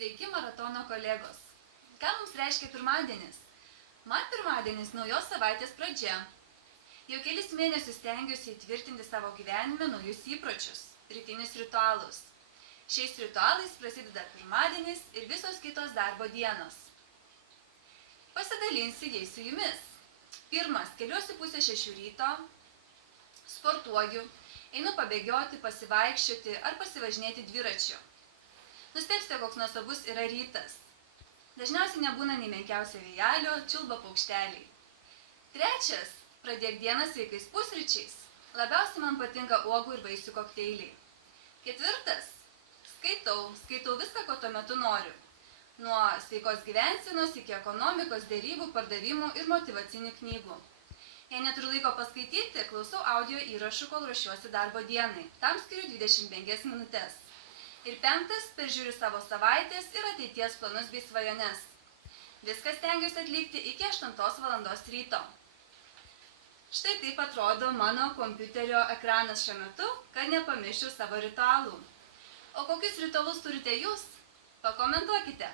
Sveiki maratono kolegos. Ką mums reiškia pirmadienis? Man pirmadienis naujos savaitės pradžia. Jau kelis mėnesius stengiuosi įtvirtinti savo gyvenime naujus įpročius, rytinius ritualus. Šiais ritualais prasideda pirmadienis ir visos kitos darbo dienos. Pasidalinsiu jais su jumis. Pirmas, keliuosi 5:30 ryto, sportuoju, einu pabėgioti, pasivaikščioti ar pasivažinėti dviračiu. Nustebsite, koks nuostabus yra rytas. Dažniausiai nebūna nei menkiausio vėjelio, čiulba paukšteliai. Trečias, pradėk dieną sveikais pusryčiais. Labiausiai man patinka uogų ir vaisių kokteiliai. Ketvirtas, skaitau viską, ko tuo metu noriu. Nuo sveikos gyvensenos iki ekonomikos, derybų, pardavimų ir motyvacinių knygų. Jei neturiu laiko paskaityti, klausau audio įrašų, kol ruošiuosi darbo dienai. Tam skiriu 25 minutes. Ir penktas, peržiūriu savo savaitės ir ateities planus bei svajones. Viską stengiuosi atlikti iki 8 valandos ryto. Štai taip atrodo mano kompiuterio ekranas šiuo metu, kad nepamirščiau savo ritualų. O kokius ritualus turite jūs? Pakomentuokite.